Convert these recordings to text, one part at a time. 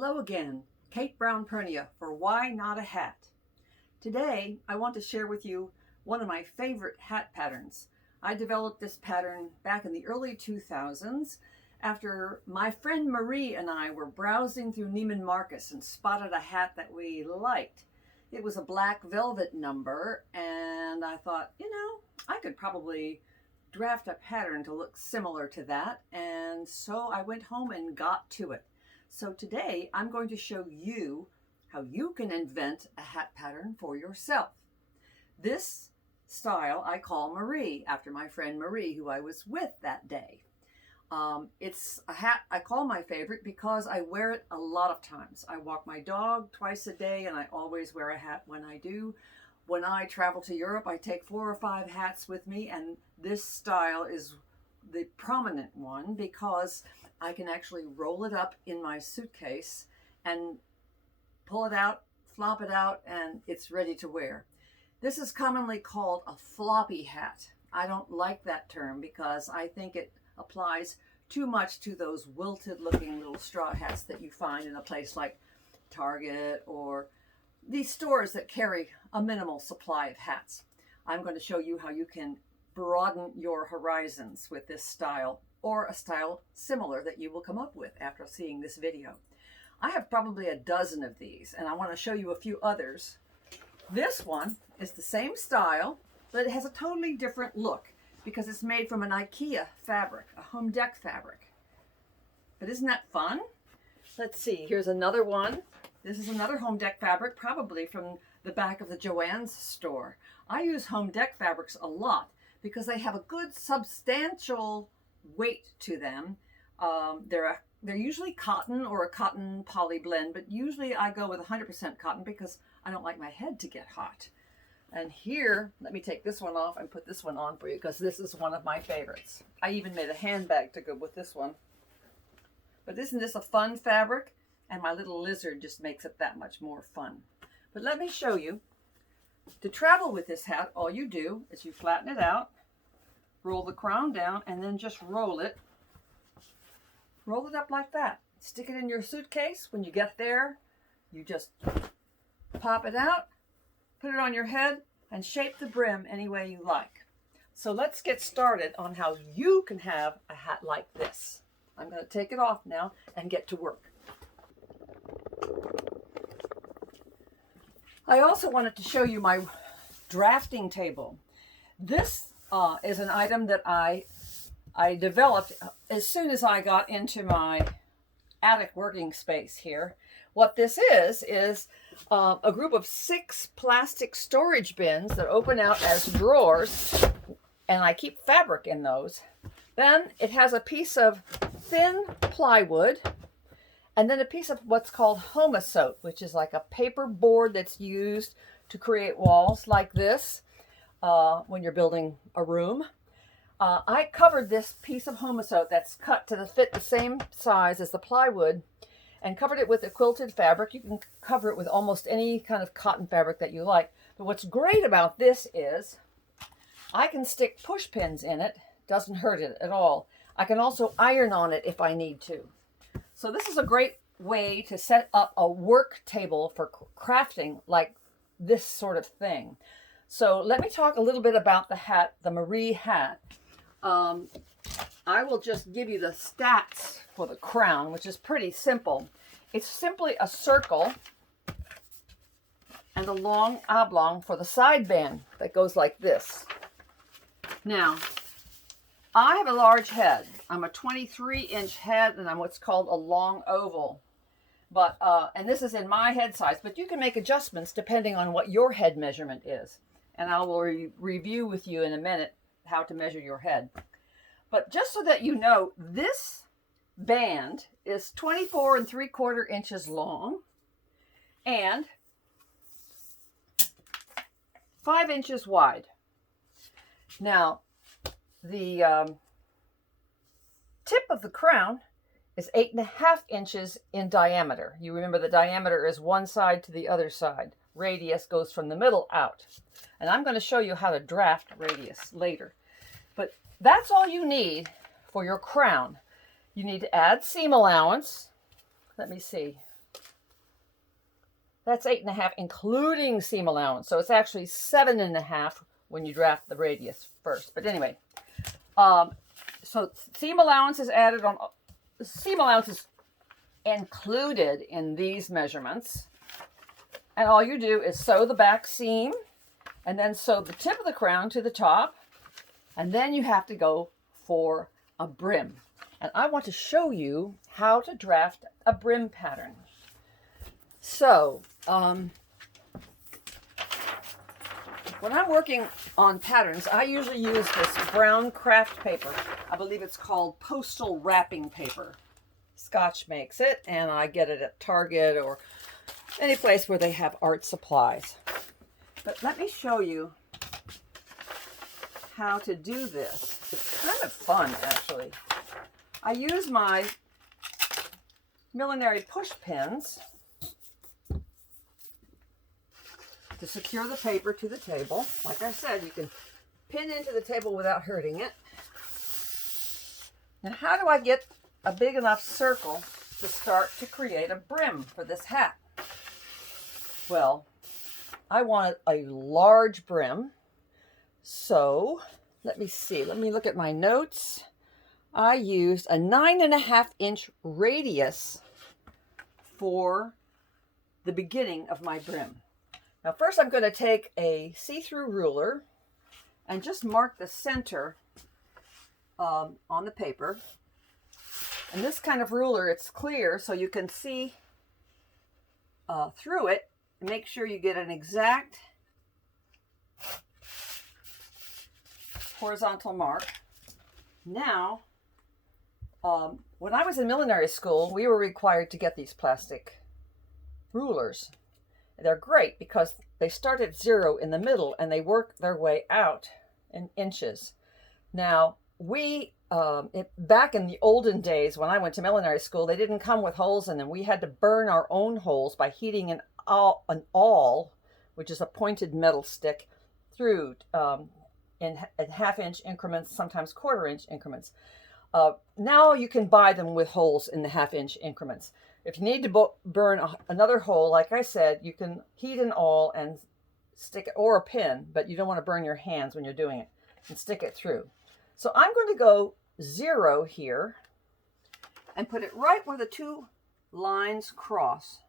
Hello again, Kate Brown Pernia for Why Not a Hat. Today I want to share with you one of my favorite hat patterns. I developed this pattern back in the early 2000s after my friend Marie and I were browsing through Neiman Marcus and spotted a hat that we liked. It was a black velvet number, and I thought, I could probably draft a pattern to look similar to that, and so I went home and got to it. So today I'm going to show you how you can invent a hat pattern for yourself. This style I call Marie, after my friend Marie, who I was with that day. It's a hat I call my favorite because I wear it a lot of times. I walk my dog twice a day, and I always wear a hat when I do. When I travel to Europe, I take 4 or 5 hats with me, and this style is the prominent one because I can actually roll it up in my suitcase and pull it out, flop it out, and it's ready to wear. This is commonly called a floppy hat. I don't like that term because I think it applies too much to those wilted looking little straw hats that you find in a place like Target or these stores that carry a minimal supply of hats. I'm going to show you how you can broaden your horizons with this style, or a style similar that you will come up with after seeing this video. I have probably a dozen of these, and I want to show you a few others. This one is the same style, but it has a totally different look because it's made from an IKEA fabric, a home dec fabric. But isn't that fun? Let's see, here's another one. This is another home dec fabric, probably from the back of the Joann's store. I use home dec fabrics a lot because they have a good substantial weight to them. They're usually cotton or a cotton poly blend, but usually I go with 100% cotton because I don't like my head to get hot. And here, let me take this one off and put this one on for you because this is one of my favorites. I even made a handbag to go with this one. But isn't this a fun fabric? And my little lizard just makes it that much more fun. But let me show you. To travel with this hat, all you do is you flatten it out, roll the crown down, and then just roll it. Roll it up like that. Stick it in your suitcase. When you get there, you just pop it out, put it on your head, and shape the brim any way you like. So let's get started on how you can have a hat like this. I'm going to take it off now and get to work. I also wanted to show you my drafting table. This is an item that I developed as soon as I got into my attic working space here. What this is a group of 6 plastic storage bins that open out as drawers, and I keep fabric in those. Then it has a piece of thin plywood, and then a piece of what's called homosote, which is like a paper board that's used to create walls like this when you're building a room. I covered this piece of homosote that's cut to fit the same size as the plywood and covered it with a quilted fabric. You can cover it with almost any kind of cotton fabric that you like. But what's great about this is I can stick push pins in it. Doesn't hurt it at all. I can also iron on it if I need to. So this is a great way to set up a work table for crafting like this sort of thing. So let me talk a little bit about the hat, the Marie hat. I will just give you the stats for the crown, which is pretty simple. It's simply a circle and a long oblong for the side band that goes like this. Now, I have a large head. I'm a 23-inch head, and I'm what's called a long oval. But and this is in my head size, but you can make adjustments depending on what your head measurement is. And I will review with you in a minute how to measure your head. But just so that you know, this band is 24 3/4 inches long and 5 inches wide. Now, the tip of the crown is 8.5 inches in diameter. You remember the diameter is one side to the other side. Radius goes from the middle out. And I'm going to show you how to draft radius later. But that's all you need for your crown. You need to add seam allowance. Let me see. That's 8.5, including seam allowance. So it's actually 7.5 when you draft the radius first. But anyway, so seam allowance is added on. Seam allowance is included in these measurements. And all you do is sew the back seam and then sew the tip of the crown to the top. And then you have to go for a brim. And I want to show you how to draft a brim pattern. So, when I'm working on patterns, I usually use this brown craft paper. I believe it's called postal wrapping paper. Scotch makes it, and I get it at Target or any place where they have art supplies. But let me show you how to do this. It's kind of fun, actually. I use my millinery push pins to secure the paper to the table. Like I said, you can pin into the table without hurting it. Now, how do I get a big enough circle to start to create a brim for this hat? Well, I wanted a large brim. So let me see. Let me look at my notes. I used a 9.5-inch radius for the beginning of my brim. Now first I'm going to take a see-through ruler and just mark the center on the paper. And this kind of ruler, it's clear so you can see through it and make sure you get an exact horizontal mark. Now, when I was in millinery school, we were required to get these plastic rulers. They're great because they start at 0 in the middle and they work their way out in inches. Now, back in the olden days when I went to millinery school, they didn't come with holes in them. We had to burn our own holes by heating an awl, which is a pointed metal stick, through in half-inch increments, sometimes quarter-inch increments. Now you can buy them with holes in the half-inch increments. If you need to burn another hole, like I said, you can heat an awl and stick it, or a pin, but you don't want to burn your hands when you're doing it, and stick it through. So I'm going to go 0 here and put it right where the two lines cross.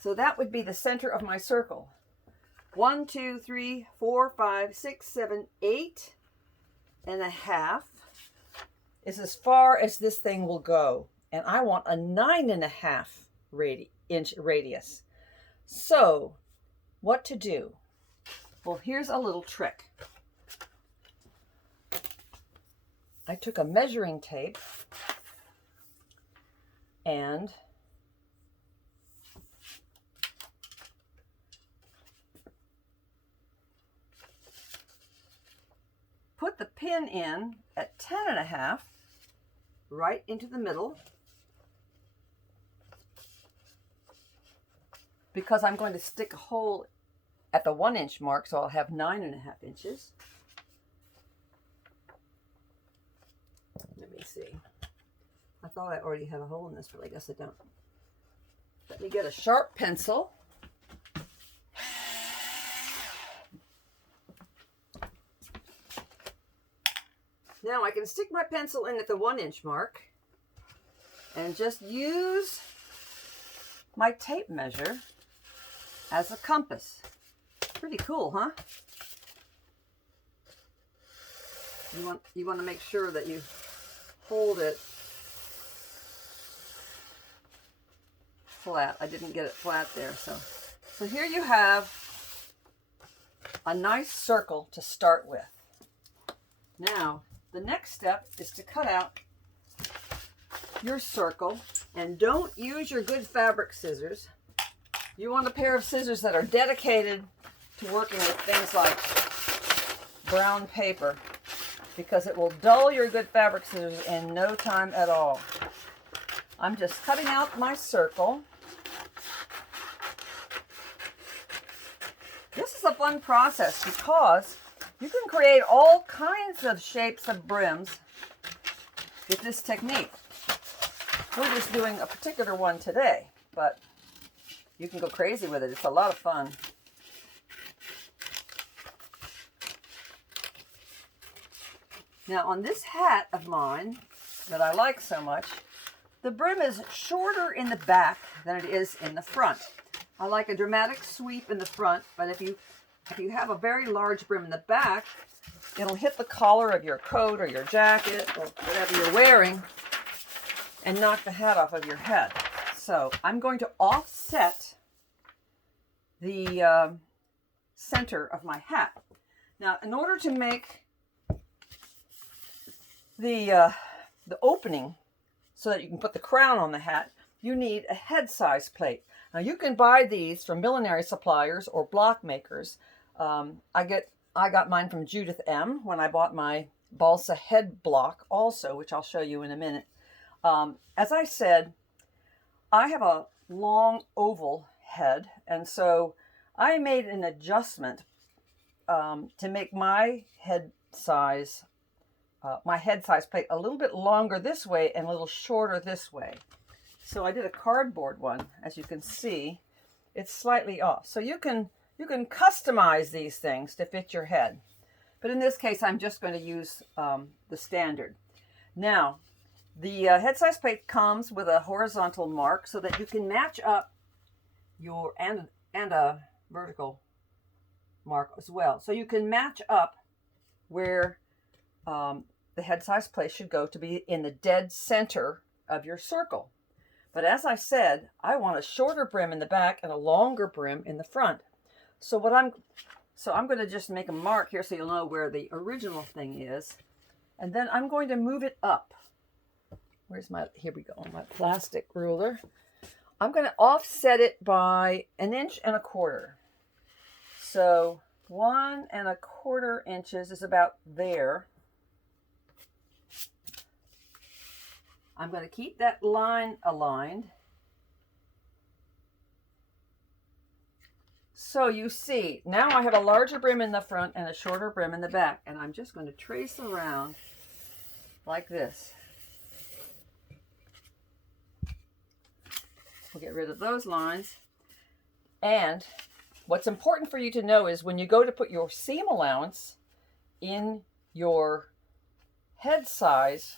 So that would be the center of my circle. 1, 2, 3, 4, 5, 6, 7, 8.5 is as far as this thing will go. And I want a 9.5-inch radius. So what to do? Well, here's a little trick. I took a measuring tape and put the pin in at 10.5 right into the middle, because I'm going to stick a hole at the 1-inch mark, so I'll have 9.5 inches. Let me see. I thought I already had a hole in this, but I guess I don't. Let me get a sharp pencil. Now I can stick my pencil in at the 1-inch mark and just use my tape measure as a compass. Pretty cool, huh? You want to make sure that you hold it flat. I didn't get it flat there, so here you have a nice circle to start with. Now, the next step is to cut out your circle, and don't use your good fabric scissors. You want a pair of scissors that are dedicated to working with things like brown paper, because it will dull your good fabric scissors in no time at all. I'm just cutting out my circle. This is a fun process because you can create all kinds of shapes of brims with this technique. We're just doing a particular one today, but you can go crazy with it. It's a lot of fun. Now on this hat of mine that I like so much, the brim is shorter in the back than it is in the front. I like a dramatic sweep in the front, but if you have a very large brim in the back, it'll hit the collar of your coat or your jacket or whatever you're wearing and knock the hat off of your head. So I'm going to offset the center of my hat. Now, in order to make the opening so that you can put the crown on the hat, you need a head size plate. Now you can buy these from millinery suppliers or block makers. I got mine from Judith M. when I bought my balsa head block also, which I'll show you in a minute. As I said, I have a long oval head, and so I made an adjustment to make my head size plate a little bit longer this way and a little shorter this way. So I did a cardboard one, as you can see. It's slightly off. So you can customize these things to fit your head. But in this case, I'm just going to use the standard. Now, the head size plate comes with a horizontal mark so that you can match up your, and a vertical mark as well. So you can match up where the head size plate should go to be in the dead center of your circle. But as I said, I want a shorter brim in the back and a longer brim in the front. So I'm going to just make a mark here so you'll know where the original thing is. And then I'm going to move it up. Here we go, my plastic ruler. I'm going to offset it by 1 1/4 inches. So 1 1/4 inches is about there. I'm going to keep that line aligned. So you see, now I have a larger brim in the front and a shorter brim in the back. And I'm just going to trace around like this. We'll get rid of those lines. And what's important for you to know is when you go to put your seam allowance in your head size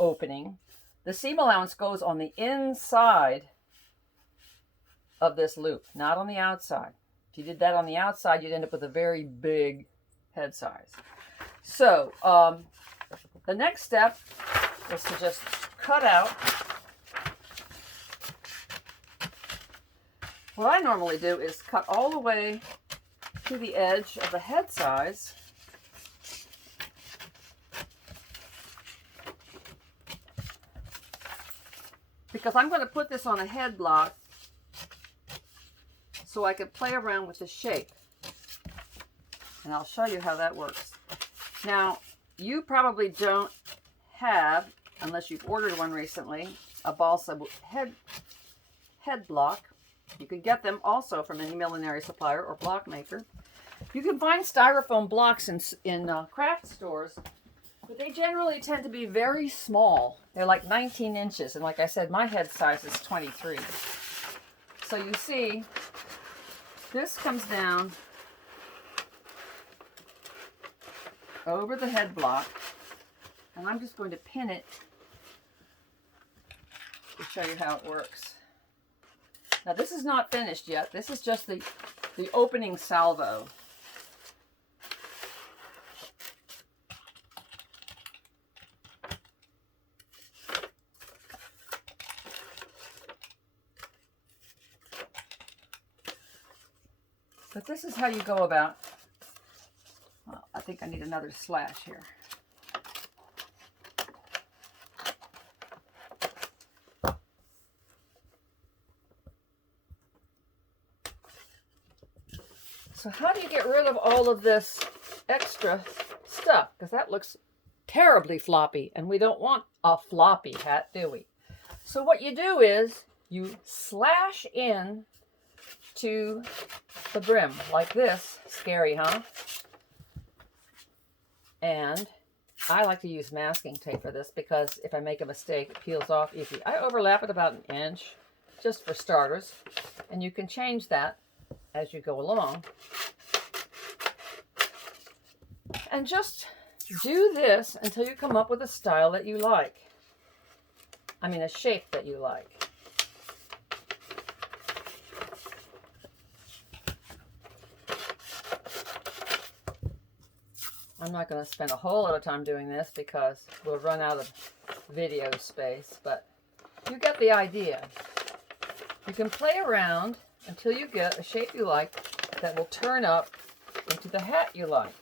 opening, the seam allowance goes on the inside of this loop, not on the outside. If you did that on the outside, you'd end up with a very big head size. So the next step is to just cut out. What I normally do is cut all the way to the edge of the head size. Because I'm going to put this on a head block so I can play around with the shape. And I'll show you how that works. Now, you probably don't have, unless you've ordered one recently, a balsa head block. You can get them also from any millinery supplier or block maker. You can find styrofoam blocks in craft stores, but they generally tend to be very small. They're like 19 inches, and like I said, my head size is 23. So you see, this comes down over the head block, and I'm just going to pin it to show you how it works. Now this is not finished yet. This is just the opening salvo. But this is how you go about, well, I think I need another slash here. So how do you get rid of all of this extra stuff? Because that looks terribly floppy, and we don't want a floppy hat, do we? So what you do is you slash in to the brim like this. Scary, huh? And I like to use masking tape for this because if I make a mistake, it peels off easy. I overlap it about an inch, just for starters, and you can change that as you go along. And just do this until you come up with a style that you like. I mean, a shape that you like. I'm not going to spend a whole lot of time doing this because we'll run out of video space, but you get the idea. You can play around until you get a shape you like that will turn up into the hat you like.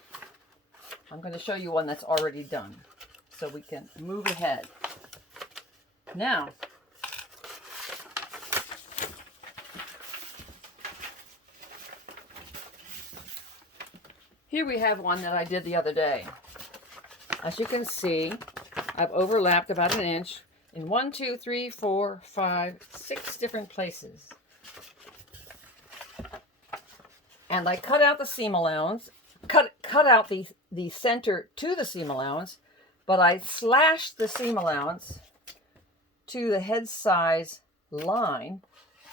I'm going to show you one that's already done so we can move ahead. Now, here we have one that I did the other day. As you can see, I've overlapped about an inch in 1, 2, 3, 4, 5, 6 different places. And I cut out the seam allowance, cut out the center to the seam allowance, but I slashed the seam allowance to the head size line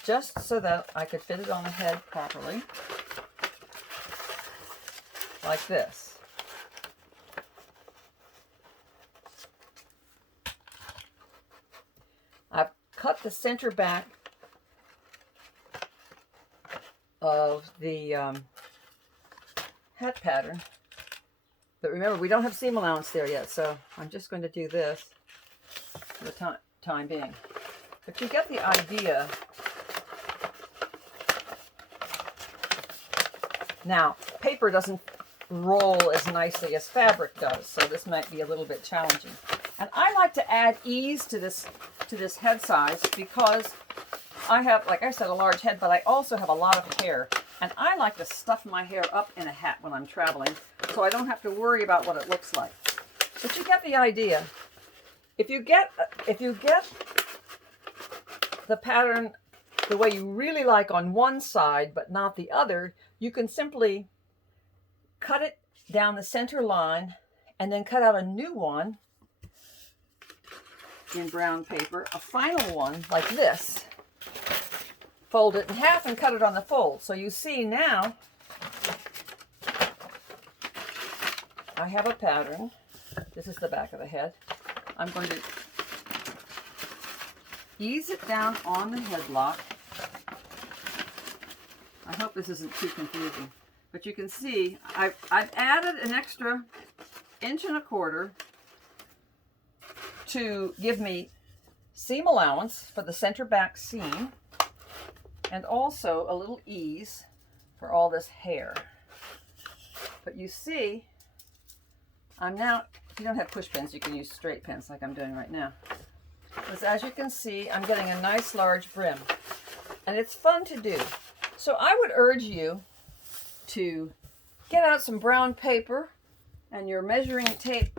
just so that I could fit it on the head properly. Like this. I've cut the center back of the hat pattern, but remember we don't have seam allowance there yet, so I'm just going to do this for the time being. But you get the idea. Now, paper doesn't roll as nicely as fabric does, so this might be a little bit challenging. And I like to add ease to this head size because I have, like I said, a large head, but I also have a lot of hair, and I like to stuff my hair up in a hat when I'm traveling, so I don't have to worry about what it looks like. But you get the idea. If you get the pattern the way you really like on one side but not the other, you can simply cut it down the center line and then cut out a new one in brown paper, a final one like this. Fold it in half and cut it on the fold. So you see now I have a pattern. This is the back of the head. I'm going to ease it down on the headlock. I hope this isn't too confusing. But you can see I've added an extra 1.25 inches to give me seam allowance for the center back seam and also a little ease for all this hair. But you see, I'm now, if you don't have push pins, you can use straight pins like I'm doing right now. Because as you can see, I'm getting a nice large brim and it's fun to do. So I would urge you to get out some brown paper and your measuring tape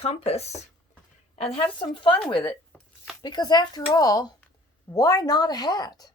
compass and have some fun with it, because after all, why not a hat?